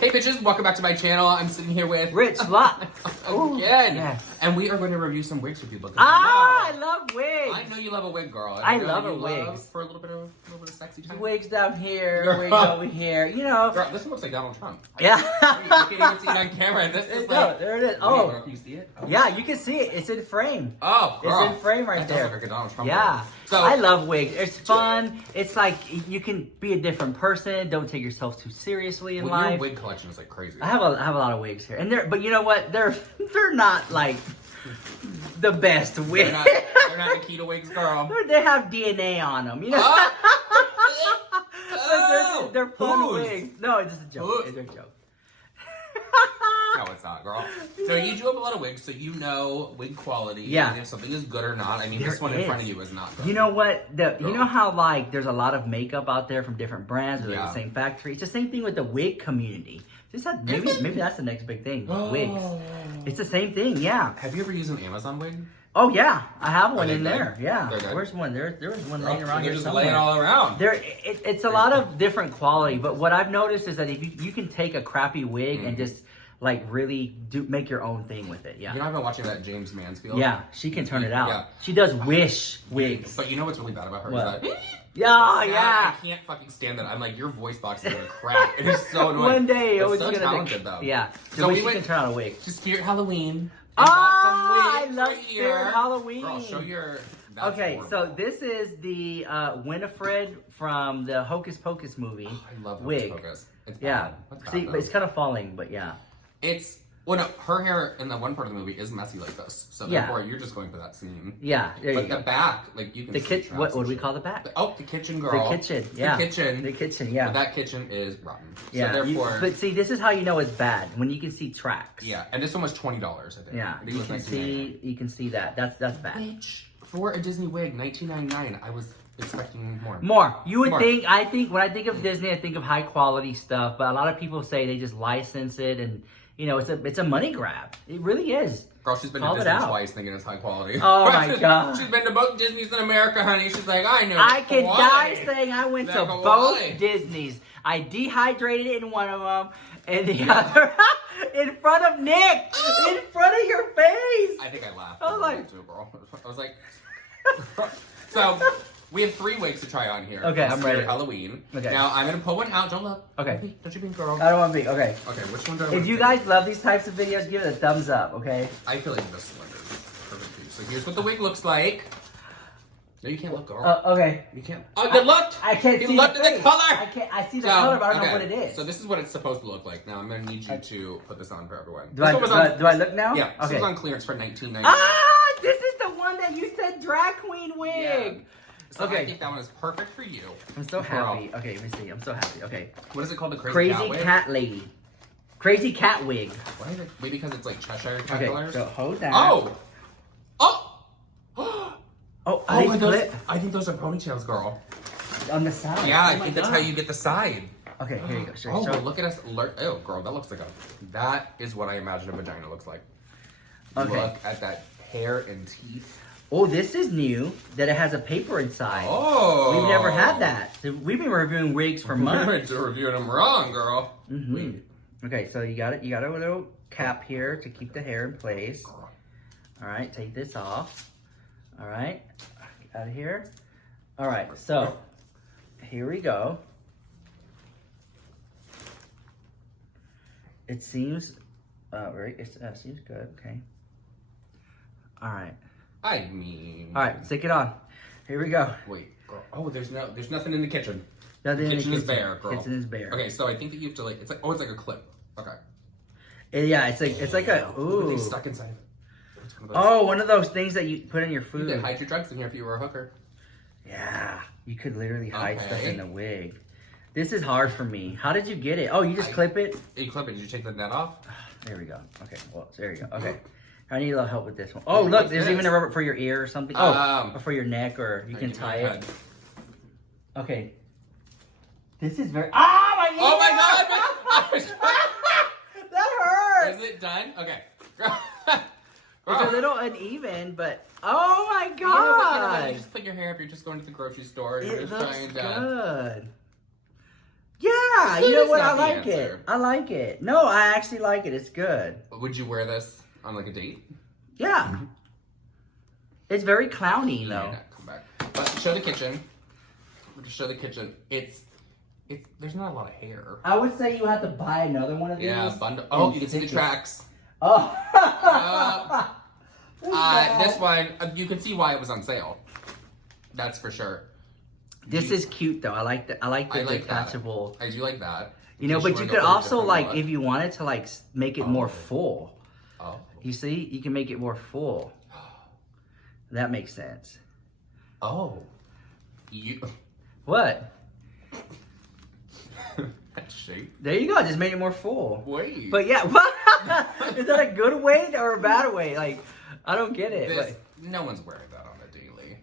Hey bitches, welcome back to my channel. I'm sitting here with Rich Vlog. again. Yes. And we are going to review some wigs with you. I love wigs. I know you love a wig, girl. I know love you a wig. For a little bit of sexy time. Wigs down here, Girl. wigs over here. You know. Girl, this one looks like Donald Trump. Yeah. You can't even see it on camera. And this is No, like... there it is. Wait, Oh. girl, can you see it? Oh. Yeah, you can see it. It's in frame. Oh, girl. It's in frame right that there. Does look like a Donald Trump Yeah. wig. So, I love wigs. It's fun. It's like you can be a different person. Don't take yourself too seriously in your life. wig collection is like crazy. I have a lot of wigs here, and but you know what? They're not like the best wigs. They're not Nikita wigs, girl. They have DNA on them, you know. Oh. But they're fun Whose? wigs. No, it's just a joke. Whose? It's a joke. No, it's not, girl. So you do have a lot of wigs, so you know wig quality. Yeah. And if something is good or not. I mean, There this one in is. front of you is not good. You know what? You Girl. know how like there's a lot of makeup out there from different brands or they're Yeah. the same factory. It's the same thing with the wig community. Maybe that's the next big thing. Wigs. It's the same thing. Yeah. Have you ever used an Amazon wig? Oh yeah, I have one they in good? there. Yeah. They're good? Where's one? There was one Girl, laying around they're here just somewhere. laying all around. It's a lot of different quality, but what I've noticed is that if you can take a crappy wig and just like really make your own thing with it. Yeah. You know, I've been watching that James Mansfield. Yeah, she can turn it out. Yeah. She does wish wigs. But you know what's really bad about her What? is that... Yeah. I can't fucking stand that. I'm like, your voice box is gonna crack. It is so annoying. One day it But was so gonna talented, though. Yeah. So So we she went can turn out a wig. to Spirit Halloween. Oh, and got I some wigs love right Spirit here. Halloween. Girl, show your... That's Okay, horrible. so this is the Winifred from the Hocus Pocus movie. Oh, I love wig. Hocus Pocus. It's bad. Yeah. That's bad, See, though. but it's kind of falling, but yeah. It's... Well, no, her hair in the one part of the movie is messy like this. So Yeah. therefore, you're just going for that scene. Yeah, there you But go. the back, like, you can The see kitchen. What tracks do and we shit. call the back? Oh, the kitchen, girl. The kitchen. Yeah. The kitchen. The kitchen. Yeah. But that kitchen is rotten. Yeah. So therefore... But see, this is how you know it's bad when you can see tracks. yeah, and this one was $20, I think. Yeah. I think it You was can $19.99. see. You can see that. That's bad. Bitch, for a Disney wig, $19.99. I was expecting more. More. You would More. think. I think when I think of Disney, I think of high quality stuff. But a lot of people say they just license it, and you know, it's a money grab. It really is. Girl, she's been Call to it Disney out. twice thinking it's high quality. Oh my God. She's been to both Disneys in America, honey. She's like, I know. I can quality. die saying I went to Like both Hawaii. Disneys. I dehydrated in one of them, and the other in front of Nick, in front of your face. I think I laughed. I was like- too, girl. I was like, so we have 3 wigs to try on here. Okay, for I'm Spirit ready. Halloween. Okay. Now I'm gonna pull one out. Don't look. Okay. Don't you be a girl. I don't want to be okay. Okay, which one do I If want you to guys love these types of videos, give it a thumbs up. Okay. I feel like this one is perfect for you. So here's what the wig looks like. No, you can't look, girl. Okay. You can't. Oh, you looked. I can't You see looked the at the face. color. I can't. I see the color, but I don't know what it is. So this is what it's supposed to look like. Now I'm gonna need you to put this on for everyone. do This one was on- do I look now? Yeah, this Okay. was on clearance for $19.99. Ah, this is the one that you said drag queen wig. Yeah. So I Okay. think that one is perfect for you. I'm so Girl. happy. Okay, let me see. I'm so happy. Okay. What is it called? The Crazy cat wig? cat lady. Crazy cat wig. Why is it? Maybe because it's like Cheshire cat Okay, colors. so hold that. Oh. Oh. Oh, Oh, I clip I think those are ponytails, girl. on the side. Yeah, I Oh my think that's God. how you get the side. Okay, here you go. Sure, Oh, sure. well, look at us. Oh, girl, that looks like that is what I imagine a vagina looks like. Okay. Look at that hair and teeth. Oh, this is new. That it has a paper inside. Oh. We've never had that. We've been reviewing wigs for months. You're reviewing them wrong, girl. Mhm. Wait. Okay, so you got it. You got a little cap here to keep the hair in place. All right, take this off. All right, out of here. All right, so here we go. It seems it seems good. Okay. All right. I mean. All right, stick it on. Here we go. Wait, girl. Oh, there's nothing in the kitchen. Nothing in the Kitchen is bare, girl. Kitchen is bare. Okay, so I think that you have to like. It's like it's like a clip. Okay. Yeah, it's like a What are ooh. they stuck inside? It's one of those. Oh, one of those things that you put in your You food. could hide your drugs in here if you were a hooker. Yeah, you could literally hide stuff Okay. in the wig. This is hard for me. How did you get it? Oh, you just clip it? You clip it. Did you take the net off? There we go. Okay, well, there you go. Okay. I need a little help with this one. Oh, look, What's there's this? even a rubber for your ear or something. Oh, Um, or for your neck, or you can tie it. Okay. This is very. Ah, my ear! Oh my God! That hurts! Is it done? Okay. It's a little uneven, but oh my You know, God! you just put your hair up. You're just going to the grocery store. You're It just looks trying to. good. Yeah, you Food know is what? I not the like it. answer. I like it. No, I actually like it. It's good. Would you wear this on like a date? Yeah. It's very clowny though. Yeah, come back. But show the kitchen. Show the kitchen. It's. There's not a lot of hair. I would say you have to buy another one of these. Yeah, bundle. Oh, and you can see the stick it. tracks. Oh. This one, you can see why it was on sale. That's for sure. This is cute though. I like the I like that. detachable. I do like that. You know, but you could also like if you wanted to like make it more full. Oh. You see, you can make it more full. That makes sense. Oh. You. What? That shape. There you go. Just made it more full. Wait. But yeah, is that a good way or a bad way? Like, I don't get it. This, no one's wearing that on a daily.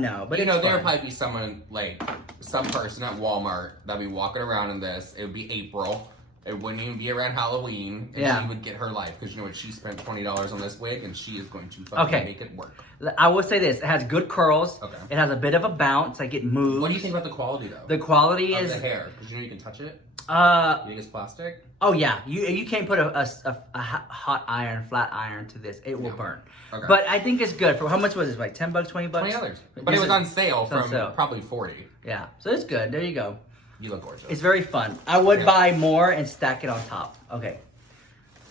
No, but You it's know, there fun. would probably be someone, like, some person at Walmart that'd be walking around in this. It would be April. It wouldn't even be around Halloween. And Yeah. she would get her life. Because you know what? She spent $20 on this wig, and she is going to fucking Okay. make it work. I will say this: it has good curls. Okay. It has a bit of a bounce, like it moves. What do you think about the quality, though? The quality of is the hair? Because you know you can touch it. You think it's plastic? Oh yeah, you can't put a hot iron, flat iron to this. It will No. burn. Okay. But I think it's good. For how much was this? Like $10, $20? $20. But it was on sale It's on from sale. probably 40. Yeah, so it's good. There you go. You look gorgeous. It's very fun. I would Yeah. buy more and stack it on top. Okay.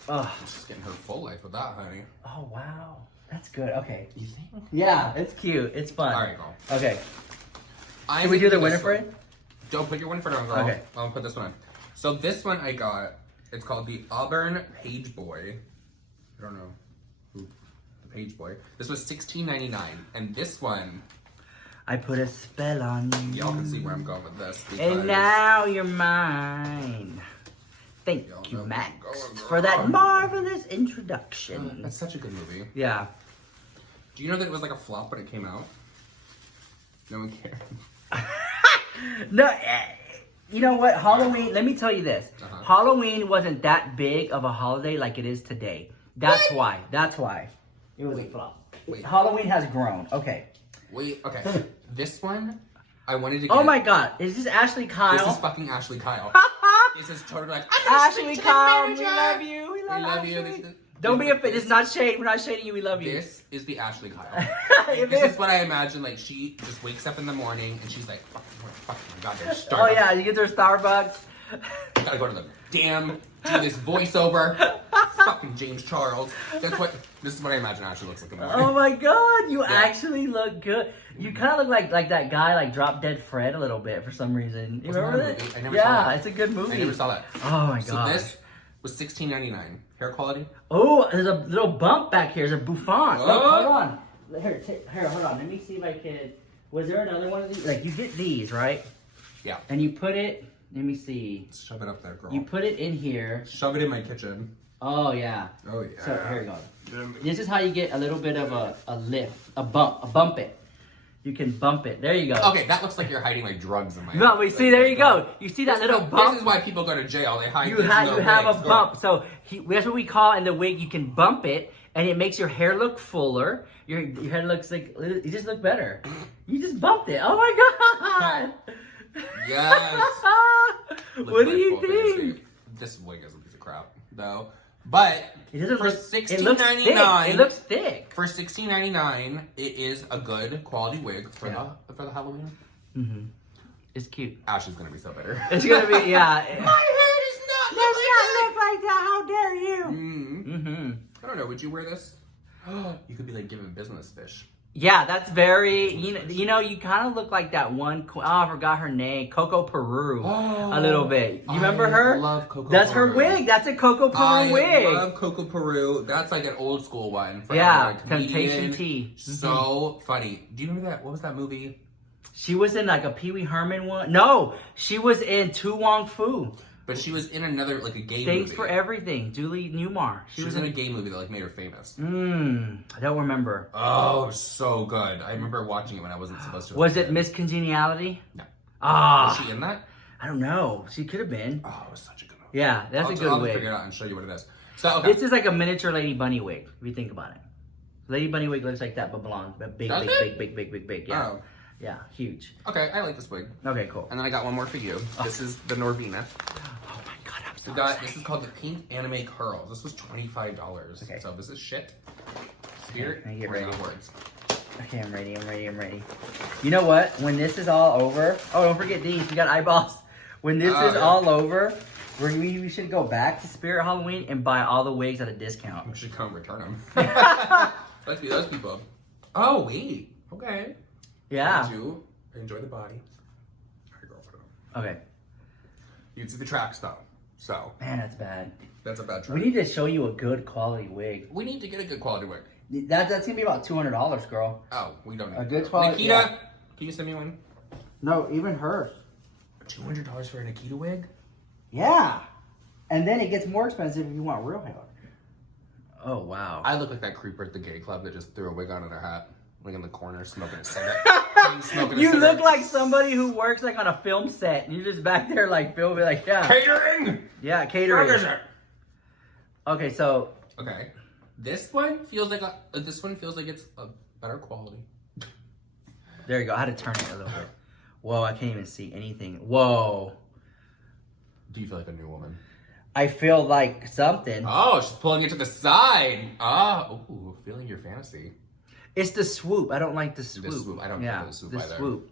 Oh, She's getting her full life with that, honey. oh wow, that's good. Okay. You think? Yeah, it's cute. It's fun. All right, girl. Okay. I'm Can we do the gonna this Winifred? one. Don't put your Winifred on, girl. Okay. I'll put this one on. So this one I got. It's called the Auburn Page Boy. I don't know who the Page Boy. This was $16.99, and this one I put a spell on you. y'all can see where I'm going with this. And because- now you're mine. Thank Y'all you, know Max, where I'm going, for that girl. marvelous introduction. That's such a good movie. Yeah. Do you know that it was like a flop when it came out? No one cared. No, you know what? Halloween, let me tell you this. Uh-huh. Halloween wasn't that big of a holiday like it is today. That's why. That's why. It was a flop. Wait. Halloween has grown. Okay. Wait, okay. This one, I wanted to get. Oh my god. Is this Ashley Kyle? This is fucking Ashley Kyle. This is totally like, Ashley Kyle, we love you. We love, We love you. Ashley. This- Don't be offended. It's not shade. We're not shading you. We love you. This is the Ashley Kyle. It This is. is what I imagine. Like, she just wakes up in the morning and she's like, fucking goddamn Starbucks. Oh yeah, you get their Starbucks. Gotta go to the damn, do this voiceover. Fucking James Charles. This is what I imagine Ashley looks like in the morning. Oh my god, you Yeah. actually look good. You kind of look like that guy, like Drop Dead Fred, a little bit for some reason. You Wasn't remember that a that? movie? I never Yeah, saw that. it's a good movie. I never saw that. Oh my So god. this was $16.99. Hair quality? Oh, there's a little bump back here. There's a bouffant. Look, What? hold on. Here, hold on. Let me see if I can. Was there another one of these? Like you get these, right? Yeah. And you put it. Let me see. Shove it up there, girl. You put it in here. Shove it in my kitchen. Oh yeah. Oh, yeah. So here you go. This is how you get a little bit of a lift, a bump it. You can bump it. There you go. Okay, that looks like you're hiding like drugs in my No, house. but Like, see, there you go. You see that This little is- bump? This is why people go to jail. They hide You these have little a wigs. Go bump. So that's what we call in the wig. You can bump it, and it makes your hair look fuller. Your hair looks like you just look better. You just bumped it. Oh my god! Yes. Look What at do my you full think? fantasy. This wig is a piece of crap, though. But It doesn't for look. It looks thick. $16.99, It looks thick. for $16.99, it is a good quality wig for Yeah. the Halloween. Mm-hmm. It's cute. Ashley's gonna be so bitter. It's gonna be yeah. My hair does not look like like that. How dare you? Mm. Mm-hmm. I don't know. Would you wear this? You could be like giving business fish. Yeah, that's very. You know, you kind of look like that one. I forgot her name. Coco Peru. A little bit. You remember I her? love Coco That's Peru. her wig. That's a Coco Peru I wig. love Coco Peru. That's like an old school one. From Yeah, a comedian. Temptation Tea. So funny. Do you remember that? What was that movie? She was in like a Pee Wee Herman one. No, she was in Tu Wong Fu. But she was in another like a gay Thanks movie. for everything, Julie Newmar. She was in a gay movie that like made her famous. I don't remember. Oh, it was so good. I remember watching it when I wasn't supposed to. Was it Miss Congeniality? No. Ah, Was she in that? I don't know. She could have been. Oh, it was such a good movie. Yeah, that's I'll a good wig. figure it out and show you what it is. So okay. This is like a miniature Lady Bunny wig, if you think about it. Lady Bunny wig looks like that, but blonde. But big, Does big, it? big, big, big, big, big, yeah. Oh. Yeah, huge. Okay, I like this wig. Okay, cool. And then I got one more for you. This is the Norvina. Oh my god, I'm so We got, excited. this is called the Pink Anime Curls. This was $25. Okay. So this is shit. Spirit, Okay, get or no ready. words. Okay, I'm ready. You know what? When this is all over, oh, don't forget these. We got eyeballs. When this is yeah. all over, we should go back to Spirit Halloween and buy all the wigs at a discount. We should come return them. Let's be those people. Oh, wait. Okay. Yeah. You enjoy the body. All right, girl, put it on. Okay. You can see the tracks, though. So, Man, that's bad. that's a bad track. We need to show you a good quality wig. We need to get a good quality wig. That's gonna be about $200, girl. Oh, we don't need A good quality- Nikita, yeah. can you send me one? No, even hers. $200 for a Nikita wig? Yeah. And then it gets more expensive if you want real hair. Oh wow. I look like that creeper at the gay club that just threw a wig on and a hat. Like in the corner, smoking a cigarette. Smoking a You cigarette. look like somebody who works like on a film set. And you're just back there like filming like, yeah. Catering! Yeah, catering. Burgers. Okay, so Okay. This one feels like it's a better quality. there you go. I had to turn it a little bit. Whoa, I can't even see anything. Whoa. Do you feel like a new woman? I feel like something. Oh, she's pulling it to the side. Oh, ooh, feeling your fantasy. It's the swoop. I don't like the swoop. The swoop. I don't yeah, feel the swoop the either. swoop.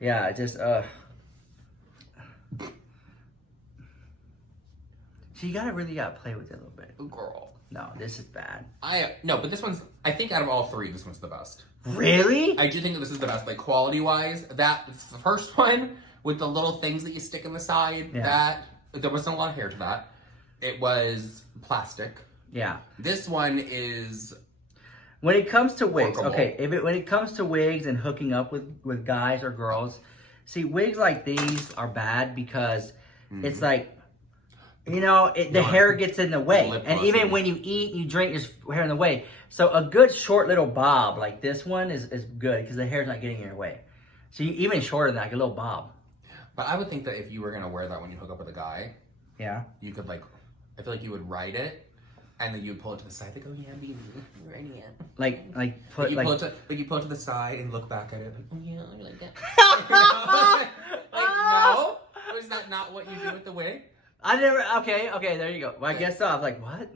Yeah, it just So you really gotta play with it a little bit. Girl. No, this is bad. No, but this one's, I think out of all three, this one's the best. Really? I do think that this is the best, like quality wise. That's the first one with the little things that you stick in the side. Yeah. There wasn't a lot of hair to that. It was plastic. Yeah. This one is When it comes to wigs, Workable. okay, when it comes to wigs and hooking up with guys or girls, see, wigs like these are bad because it's like, you know, the hair gets in the way. lip And glossy. even when you eat, you drink, there's hair in the way. So a good short little bob like this one is good because the hair's not getting in your way. So even shorter than that, like a little bob. But I would think that if you were gonna wear that when you hook up with a guy, Yeah. you could like, I feel like you would ride it, and then you would pull it to the side. Like, oh yeah, baby, you're riding it. Like But put you like. pull it to the side and look back at it. Like, oh yeah, I like that. No, is that not what you do with the wig? I never. Okay. There you go. Well, I guess so. I was like, what?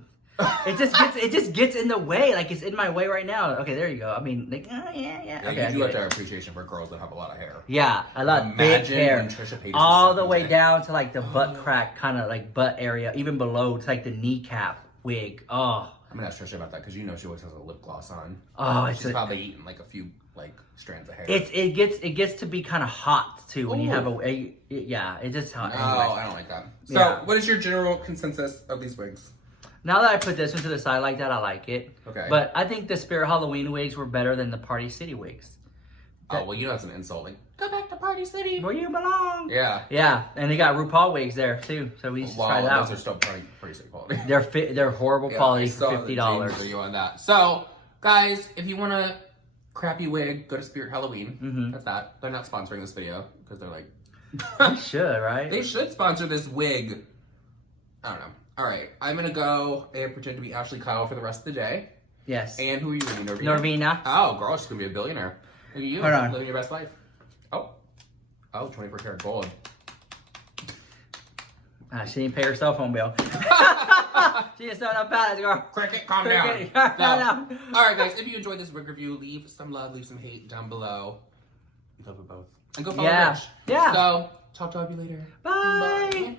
It just gets in the way. Like it's in my way right now. Okay, there you go. I mean, like, oh, yeah. Yeah, Okay, I you do get have it. to have appreciation for girls that have a lot of hair. Yeah, a lot of big Imagine hair, when Trisha Paytas all was the way 17. down to like the butt crack, kind of like butt area, even below to like the kneecap wig. Oh, I'm gonna ask Trisha about that because you know she always has a lip gloss on. oh, She's probably eaten like a few like strands of hair. it gets to be kind of hot too when you have yeah, it's just hot. No, Anyway. I don't like that. So, Yeah. what is your general consensus of these wigs? Now that I put this one to the side like that, I like it. Okay. But I think the Spirit Halloween wigs were better than the Party City wigs. Oh, well, you know that's an insult. Like, go back to Party City. Where you belong. Yeah. Yeah, and they got RuPaul wigs there too, so we should try that those out. are still pretty City quality. They're horrible Yeah, quality I for saw the $50. James review on that. So, guys, if you want a crappy wig, go to Spirit Halloween. Mhm. That's that. They're not sponsoring this video because they're like, You should, right? they should sponsor this wig. I don't know. All right, I'm gonna go and pretend to be Ashley Kyle for the rest of the day. Yes. And who are you reading, Norvina? Norvina. Oh, girl, she's gonna be a billionaire. Look at you, Hold on. living your best life. Oh, 24 karat gold. She didn't pay her cell phone bill. She didn't sell enough pallets, girl. Cricket, calm Cricket, down. calm No. down. All right, guys, if you enjoyed this wig review, leave some love, leave some hate down below. We love it both. And go follow Yeah. Rich. Yeah. So, talk to all of you later. Bye.